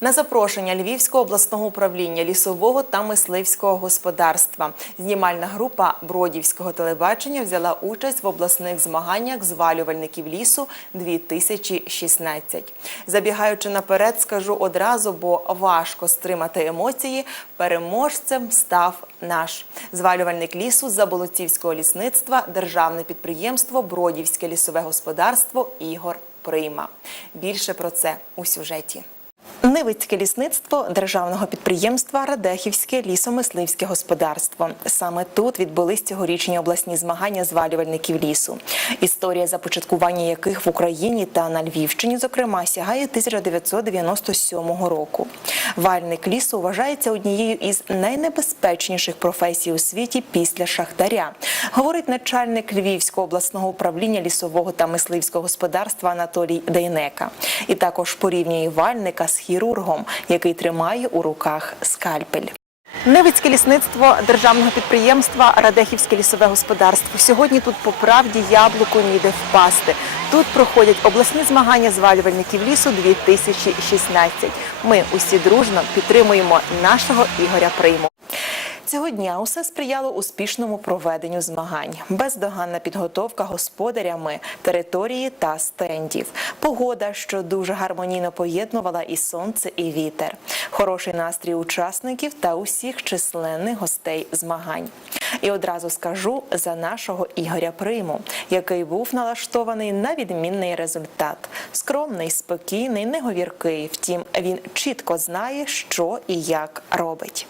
На запрошення Львівського обласного управління лісового та мисливського господарства знімальна група Бродівського телебачення взяла участь в обласних змаганнях звалювальників лісу 2016. Забігаючи наперед, скажу одразу, бо важко стримати емоції. Переможцем став наш звалювальник лісу Заболоцівського лісництва, державне підприємство Бродівське лісове господарство Ігор Прийма. Більше про це у сюжеті. Невицьке лісництво державного підприємства Радехівське лісомисливське господарство. Саме тут відбулись цьогорічні обласні змагання звалювальників лісу. Історія започаткування яких в Україні та на Львівщині, зокрема, сягає 1997 року. Вальник лісу вважається однією із найнебезпечніших професій у світі після шахтаря, говорить начальник Львівського обласного управління лісового та мисливського господарства Анатолій Дейнека. І також порівнює вальника з хірургом, який тримає у руках скальпель. Невицьке лісництво державного підприємства Радехівське лісове господарство. Сьогодні тут по правді яблуку ніде впасти. Тут проходять обласні змагання звалювальників лісу 2016. Ми усі дружно підтримуємо нашого Ігоря Прийму. Цього дня усе сприяло успішному проведенню змагань. Бездоганна підготовка господарями території та стендів. Погода, що дуже гармонійно поєднувала і сонце, і вітер. Хороший настрій учасників та усіх численних гостей змагань. І одразу скажу за нашого Ігоря Приму, який був налаштований на відмінний результат. Скромний, спокійний, неговіркий. Втім, він чітко знає, що і як робить.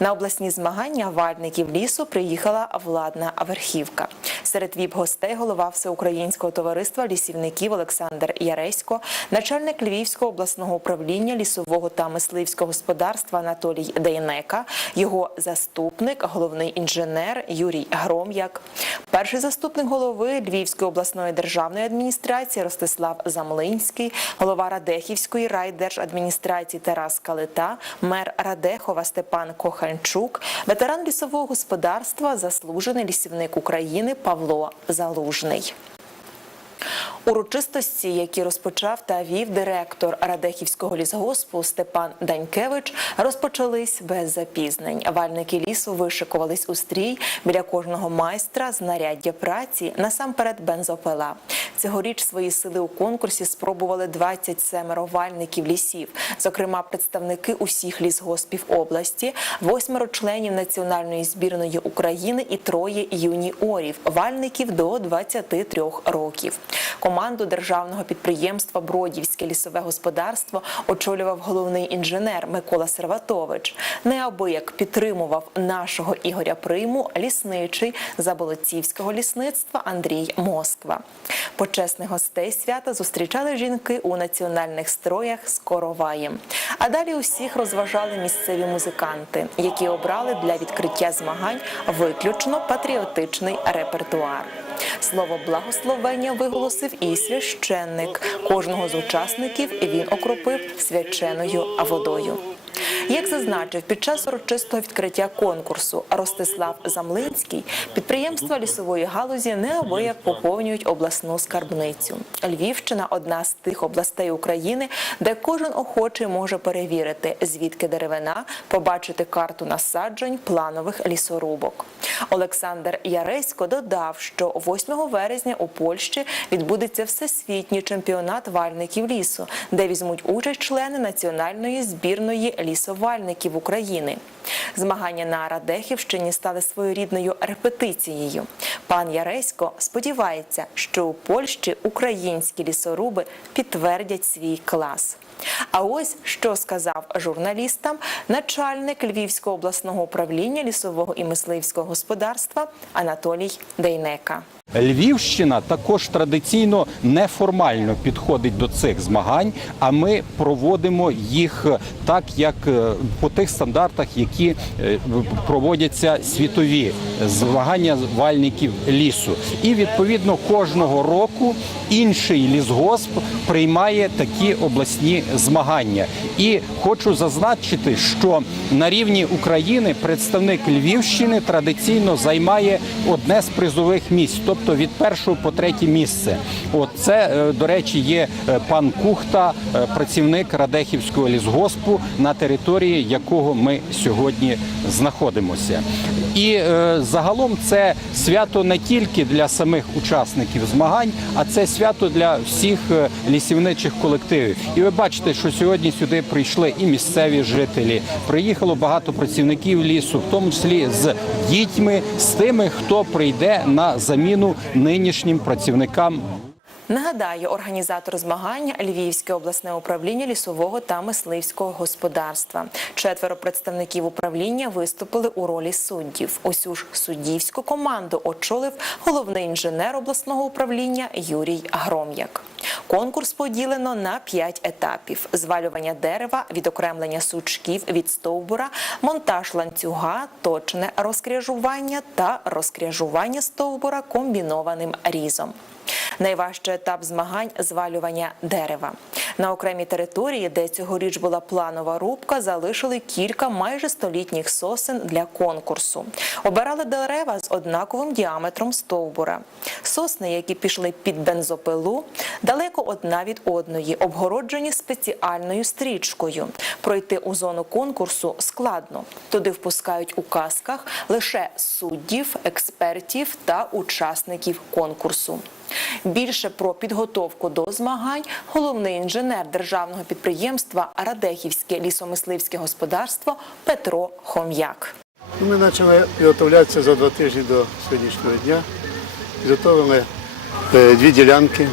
На обласні змагання вальників лісу приїхала владна верхівка. Серед віп-гостей голова Всеукраїнського товариства лісівників Олександр Яресько, начальник Львівського обласного управління лісового та мисливського господарства Анатолій Дейнека, його заступник, головний інженер Юрій Гром'як, перший заступник голови Львівської обласної державної адміністрації Ростислав Замлинський, голова Радехівської райдержадміністрації Тарас Калита, мер Радехова Степан Коханчук, ветеран лісового господарства, заслужений лісівник України Павло Залужний. Урочистості, які розпочав та вів директор Радехівського лісгоспу Степан Данькевич, розпочались без запізнень. Вальники лісу вишикувались у стрій біля кожного майстра, знаряддя праці, насамперед бензопила. Цьогоріч свої сили у конкурсі спробували 27 вальників лісів, зокрема представники усіх лісгоспів області, восьмеро членів національної збірної України і троє юніорів, вальників до 23 років. Команду державного підприємства Бродівське лісове господарство очолював головний інженер Микола Серватович. Неабияк підтримував нашого Ігоря Приму лісничий Заболоцівського лісництва Андрій Москва. Почесних гостей свята зустрічали жінки у національних строях з короваєм. А далі усіх розважали місцеві музиканти, які обрали для відкриття змагань виключно патріотичний репертуар. Слово благословення виголосив і священник. Кожного з учасників він окропив свяченою водою. Як зазначив під час урочистого відкриття конкурсу Ростислав Замлинський, підприємства лісової галузі неабияк поповнюють обласну скарбницю. Львівщина одна з тих областей України, де кожен охочий може перевірити, звідки деревина, побачити карту насаджень планових лісорубок. Олександр Яресько додав, що 8 вересня у Польщі відбудеться всесвітній чемпіонат вальників лісу, де візьмуть участь члени національної збірної лісовальників України. Змагання на Радехівщині стали своєрідною репетицією. Пан Яресько сподівається, що у Польщі українські лісоруби підтвердять свій клас. А ось що сказав журналістам начальник Львівського обласного управління лісового і мисливського господарства Анатолій Дейнека. Львівщина також традиційно неформально підходить до цих змагань, а ми проводимо їх так, як е, по тих стандартах, які е, проводяться світові змагання вальників лісу. І відповідно кожного року інший лісгосп приймає такі обласні змагання. І хочу зазначити, що на рівні України представник Львівщини традиційно займає одне з призових місць. Тобто від першого по третє місце. От це, е, до речі, є е, пан Кухта, е, працівник Радехівського лісгоспу, на території якого ми сьогодні знаходимося. І е, загалом це свято не тільки для самих учасників змагань, а це свято для всіх лісівничих колективів. І ви бачите, що сьогодні сюди прийшли і місцеві жителі. Приїхало багато працівників лісу, в тому числі з дітьми, з тими, хто прийде на заміну нинішнім працівникам Нагадаю, організатор змагань Львівське обласне управління лісового та мисливського господарства. Четверо представників управління виступили у ролі суддів. Усю ж суддівську команду очолив головний інженер обласного управління Юрій Гром'як. Конкурс поділено на п'ять етапів: звалювання дерева, відокремлення сучків від стовбура, монтаж ланцюга, точне розкряжування та розкряжування стовбура комбінованим різом. Найважчий етап змагань звалювання дерева. На окремій території, де цьогоріч була планова рубка, залишили кілька майже столітніх сосен для конкурсу. Обирали дерева з однаковим діаметром стовбура. Сосни, які пішли під бензопилу, далеко одна від одної, обгороджені спеціальною стрічкою. Пройти у зону конкурсу складно. Туди впускають у касках лише суддів, експертів та учасників конкурсу. Більше про підготовку до змагань головний інженер державного підприємства Радехівське лісомисливське господарство Петро Хом'як. Ну, Ми почали підготовлятися за два тижні до сьогоднішнього дня. Підготовили е, дві ділянки,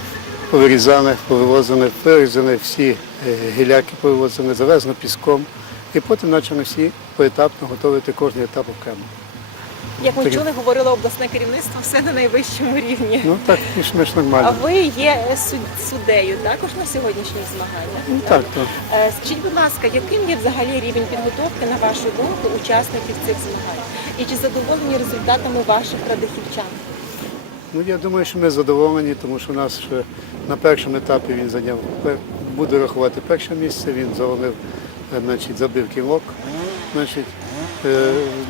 повирізали, повивозили, вирізали всі е, гіляки, повивозили, завезли піском. І потім почали всі поетапно готувати кожен етап окремо. Як ми чули, говорило обласне керівництво, все на найвищому рівні. Ну так більш-менш А ви є суддею також на сьогоднішніх змаганнях? Ну так, то. Е, Скажіть, будь ласка, яким є взагалі рівень підготовки, на вашу думку, учасників цих змагань? І чи задоволені результатами ваших радихівчан? Ну, я думаю, що ми задоволені, тому що у нас ще на першому етапі він зайняв, буду рахувати перше місце, він завалив, е, значить, забив кілок, значить, е,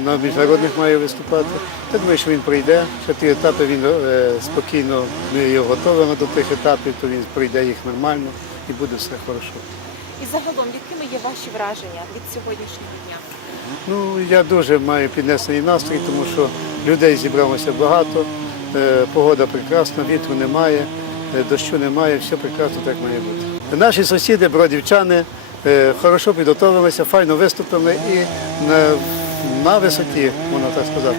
на міжнародних має виступати. Я думаю, що він пройде. Ще ті етапи він е, спокійно, ми його готовимо до тих етапів, то він пройде їх нормально і буде все хорошо. І загалом, якими є ваші враження від сьогоднішнього дня? Ну, я дуже маю піднесений настрій, тому що людей зібралося багато, е, погода прекрасна, вітру немає, е, дощу немає, все прекрасно так має бути. Наші сусіди, бродівчани, е, хорошо підготовилися, файно виступили і на, висоті, можна так сказати.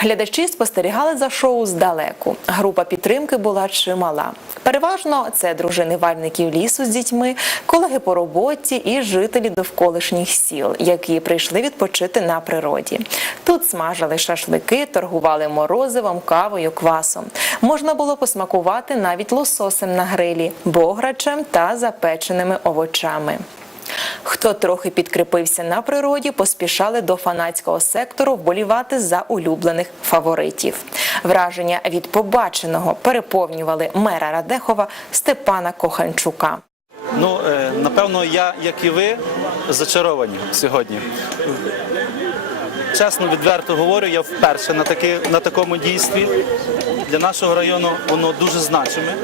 Глядачі спостерігали за шоу здалеку. Група підтримки була чимала. Переважно це дружини вальників лісу з дітьми, колеги по роботі і жителі довколишніх сіл, які прийшли відпочити на природі. Тут смажили шашлики, торгували морозивом, кавою, квасом. Можна було посмакувати навіть лососем на грилі, бограчем та запеченими овочами. Хто трохи підкріпився на природі, поспішали до фанатського сектору вболівати за улюблених фаворитів. Враження від побаченого переповнювали мера Радехова Степана Коханчука. Ну, е, напевно, я, як і ви, зачаровані сьогодні. Чесно, відверто говорю, я вперше на, таки, на такому дійстві. Для нашого району воно дуже значиме.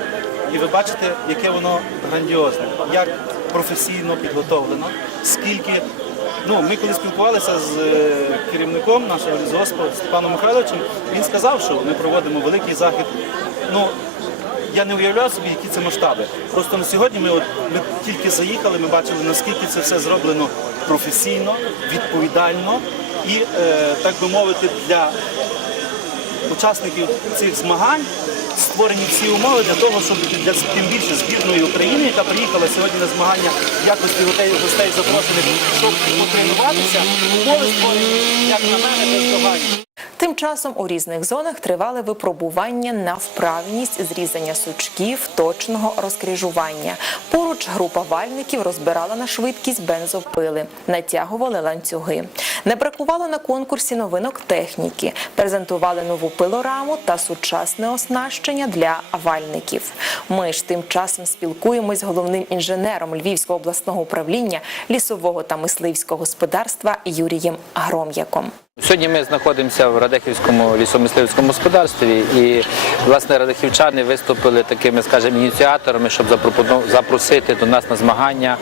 І ви бачите, яке воно грандіозне, як професійно підготовлено, скільки. Ну, ми коли спілкувалися з е, керівником нашого лісгоспу Степаном Михайловичем, він сказав, що ми проводимо великий захід. Ну, я не уявляю собі, які це масштаби. Просто на сьогодні ми, от, ми тільки заїхали, ми бачили, наскільки це все зроблено професійно, відповідально і, е, так би мовити, для учасників цих змагань створені всі умови для того, щоб для тим більше збірної України, яка приїхала сьогодні на змагання якості гостей запрошених, щоб потренуватися, умови створені, як на мене, бездоганні. Тим часом у різних зонах тривали випробування на вправність зрізання сучків, точного розкріжування. Поруч група вальників розбирала на швидкість бензопили, натягували ланцюги. Не бракувало на конкурсі новинок техніки. Презентували нову пилораму та сучасне оснащення для авальників. Ми ж тим часом спілкуємось з головним інженером Львівського обласного управління лісового та мисливського господарства Юрієм Гром'яком. Сьогодні ми знаходимося в Радехівському лісомисливському господарстві, і власне радехівчани виступили такими, скажімо, ініціаторами, щоб запросити до нас на змагання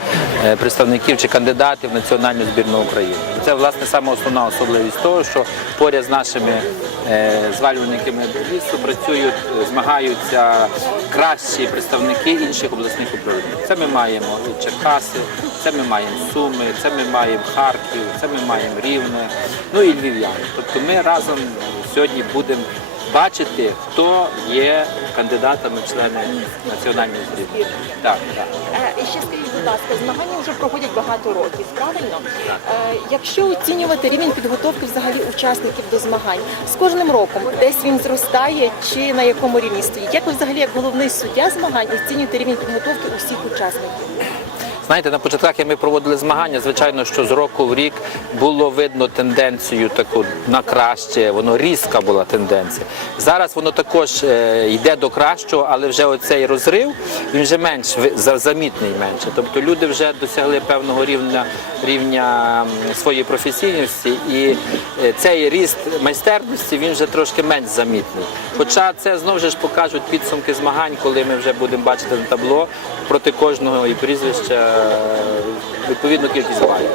е, представників чи кандидатів в національну збірну України. Це власне саме основна особливість того, що поряд з нашими е, звалювальниками лісу працюють, змагаються кращі представники інших обласних управлінь. Це ми маємо і Черкаси, це ми маємо Суми, це ми маємо Харків, це ми маємо Рівне, ну і львів'яни. Тобто ми разом сьогодні будемо бачити, хто є кандидатами в члени національної збірної. Так, так. Е, І ще скажіть, будь ласка, змагання вже проходять багато років, правильно? Е, Якщо оцінювати рівень підготовки взагалі учасників до змагань, з кожним роком десь він зростає чи на якому рівні стоїть? Як ви взагалі, як головний суддя змагань, оцінюєте рівень підготовки усіх учасників? Знаєте, на початках, як ми проводили змагання, звичайно, що з року в рік було видно тенденцію таку на краще, воно різка була тенденція. Зараз воно також е, йде до кращого, але вже оцей розрив він вже менш замітний менше. Тобто люди вже досягли певного рівня рівня своєї професійності, і е, цей ріст майстерності він вже трошки менш замітний. Хоча це знову ж покажуть підсумки змагань, коли ми вже будемо бачити на табло проти кожного і прізвища відповідну кількість балів.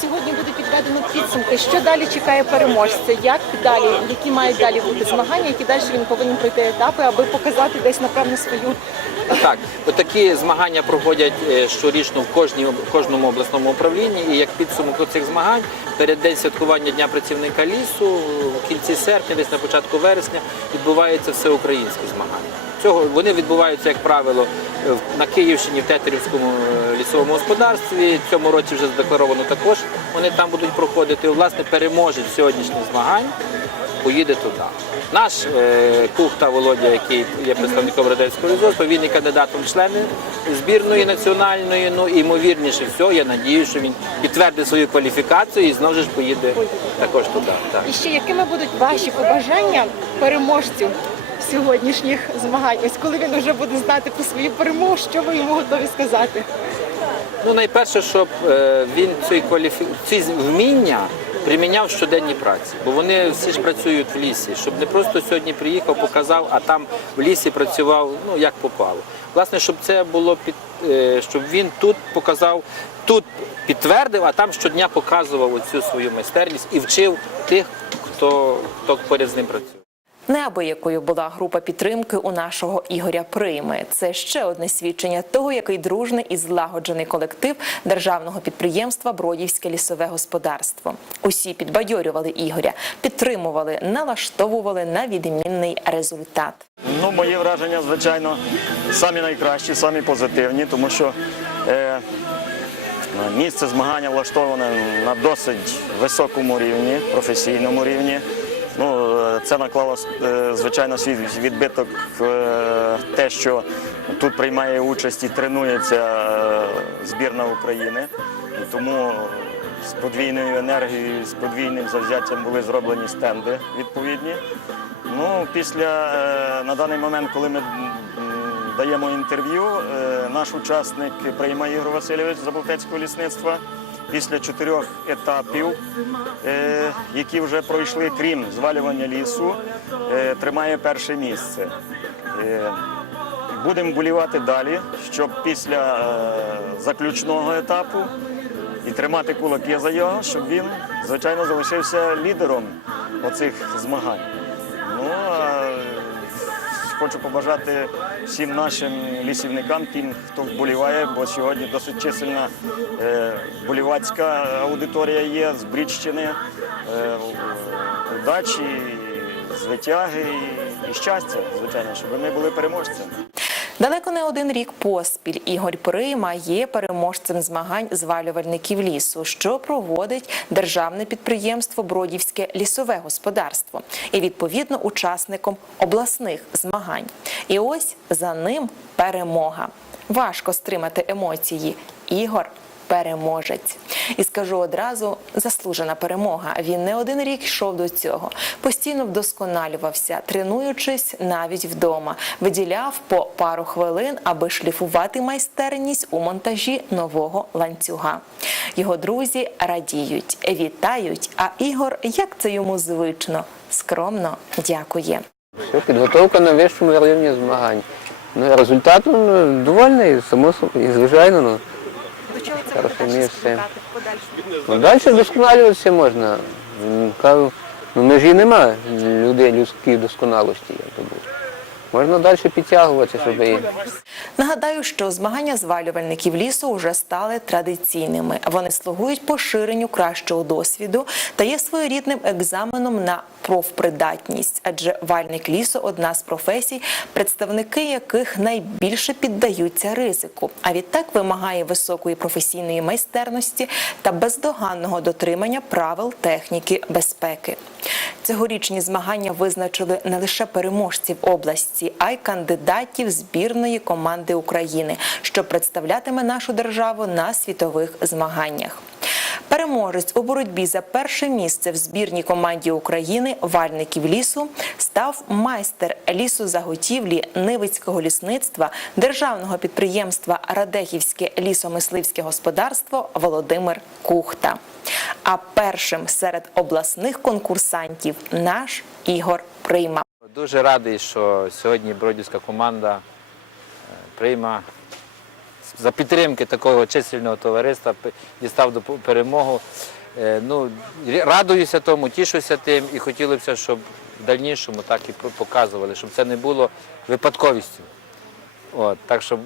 Сьогодні буде підведено підсумки. Що далі чекає переможця? Як далі, які мають далі бути змагання, які далі він повинен пройти етапи, аби показати десь напевно свою Так, отакі змагання проходять е, щорічно в кожній в кожному обласному управлінні. І як підсумок цих змагань перед день святкування дня працівника лісу в кінці серпня, десь на початку вересня, відбуваються всеукраїнські змагання. Цього вони відбуваються, як правило, е, на Київщині в Тетерівському е, лісовому господарстві. Цьому році вже задекларовано також. Вони там будуть проходити. Власне, переможець сьогоднішніх змагань поїде туди. Наш е, Кухта Володя, який є представником радянського лісгоспу, він є кандидатом в члени збірної національної. Ну і ймовірніше всього, я надію, що він підтвердить свою кваліфікацію і знову ж поїде також туди. Так. І ще якими будуть ваші побажання переможців сьогоднішніх змагань? Ось коли він вже буде знати про свою перемогу, що ви йому готові сказати? Ну, найперше, щоб е, він ці, кваліфі... вміння приміняв в щоденній праці, бо вони всі ж працюють в лісі, щоб не просто сьогодні приїхав, показав, а там в лісі працював, ну як попало. Власне, щоб це було під е, щоб він тут показав, тут підтвердив, а там щодня показував оцю свою майстерність і вчив тих, хто, хто поряд з ним працює. Неабиякою була група підтримки у нашого Ігоря Прийми. Це ще одне свідчення того, який дружний і злагоджений колектив державного підприємства Бродівське лісове господарство. Усі підбадьорювали Ігоря, підтримували, налаштовували на відмінний результат. Ну, мої враження, звичайно, самі найкращі, самі позитивні, тому що е, місце змагання влаштоване на досить високому рівні, професійному рівні. Ну, е, це наклало, е, звичайно, свій відбиток е, те, що тут приймає участь і тренується збірна України. Тому з подвійною енергією, з подвійним завзяттям були зроблені стенди відповідні. Ну, після на даний момент, коли ми даємо інтерв'ю, наш учасник приймає Ігор Васильович з Заболтецького лісництва. Після чотирьох етапів, е, які вже пройшли, крім звалювання лісу, е, тримає перше місце. Е, Будемо болівати далі, щоб після заключного етапу і тримати кулаки за його, щоб він, звичайно, залишився лідером оцих змагань. Ну, хочу побажати всім нашим лісівникам, тим, хто вболіває, бо сьогодні досить чисельна е, болівацька аудиторія є з Брідщини. Е, удачі, звитяги і, і щастя, звичайно, щоб вони були переможцями. Далеко не один рік поспіль Ігор Прима є переможцем змагань звалювальників лісу, що проводить державне підприємство Бродівське лісове господарство і відповідно учасником обласних змагань. І ось за ним перемога. Важко стримати емоції. Ігор переможець. І скажу одразу, заслужена перемога. Він не один рік йшов до цього, постійно вдосконалювався, тренуючись навіть вдома, виділяв по пару хвилин, аби шліфувати майстерність у монтажі нового ланцюга. Його друзі радіють, вітають. А Ігор, як це йому звично, скромно дякує. Все, підготовка на вищому рівні змагань. Ну, результат ну, довольний, само собою, і звичайно. Ну, це буде місце. спонукати в подальшому? ну, далі вдосконалюватися можна. Кажу, Ну, межі нема людей, людської досконалості. Я думаю. Можна далі підтягуватися, щоб і Нагадаю, що змагання звалювальників лісу вже стали традиційними. Вони слугують поширенню кращого досвіду та є своєрідним екзаменом на профпридатність, адже вальник лісу одна з професій, представники яких найбільше піддаються ризику, а відтак вимагає високої професійної майстерності та бездоганного дотримання правил техніки безпеки. Цьогорічні змагання визначили не лише переможців області, а й кандидатів збірної команди України, що представлятиме нашу державу на світових змаганнях. Переможець у боротьбі за перше місце в збірній команді України вальників лісу став майстер лісозаготівлі Нивицького лісництва державного підприємства Радехівське лісомисливське господарство Володимир Кухта. А першим серед обласних конкурсантів наш Ігор Прийма. Дуже радий, що сьогодні бродівська команда е, прийма за підтримки такого чисельного товариства дістав до перемогу. Е, Ну, радуюся тому, тішуся тим і хотілося б, щоб в дальнішому так і показували, щоб це не було випадковістю. От, так що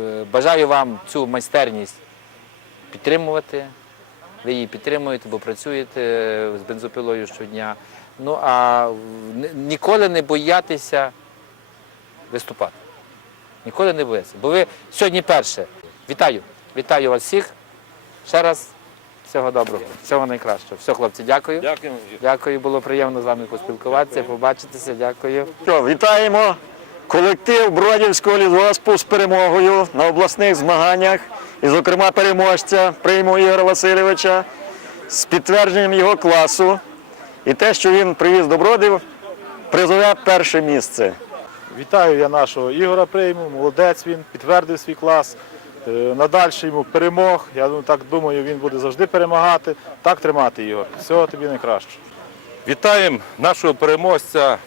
е, бажаю вам цю майстерність підтримувати. Ви її підтримуєте, бо працюєте з бензопилою щодня. Ну а ніколи не боятися виступати. Ніколи не боятися. Бо ви сьогодні перше. Вітаю. Вітаю вас всіх. Ще раз всього доброго, всього найкращого. Все, хлопці, дякую. Дякую. Дякую, було приємно з вами поспілкуватися, побачитися. Дякую. Що, вітаємо колектив Бродівського лісгоспу з перемогою на обласних змаганнях, і, зокрема, переможця прийму Ігоря Васильовича з підтвердженням його класу. І те, що він привіз до Бродів, призове перше місце. Вітаю я нашого Ігора Прийму, молодець він, підтвердив свій клас. Е, Надальше йому перемог. Я так думаю, він буде завжди перемагати. Так тримати Ігор. Всього тобі найкраще. Вітаємо нашого переможця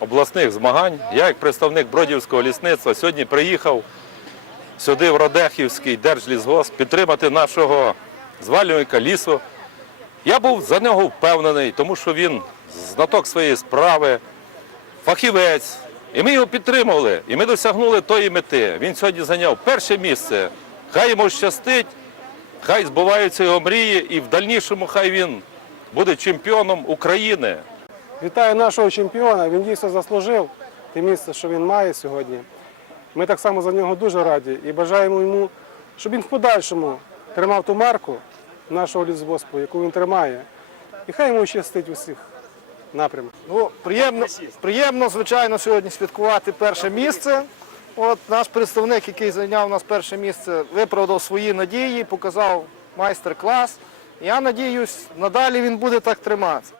обласних змагань. Я, як представник Бродівського лісництва, сьогодні приїхав сюди, в Радехівський держлісгосп, підтримати нашого звалювальника лісу. Я був за нього впевнений, тому що він знаток своєї справи, фахівець. І ми його підтримували, і ми досягнули тої мети. Він сьогодні зайняв перше місце. Хай йому щастить, хай збуваються його мрії, і в дальнішому хай він буде чемпіоном України. Вітаю нашого чемпіона. Він дійсно заслужив те місце, що він має сьогодні. Ми так само за нього дуже раді і бажаємо йому, щоб він в подальшому тримав ту марку нашого лісгоспу, яку він тримає. І хай йому щастить у напрямках. Ну, приємно, приємно, звичайно, сьогодні святкувати перше місце. От наш представник, який зайняв у нас перше місце, виправдав свої надії, показав майстер-клас. Я надіюсь, надалі він буде так триматися.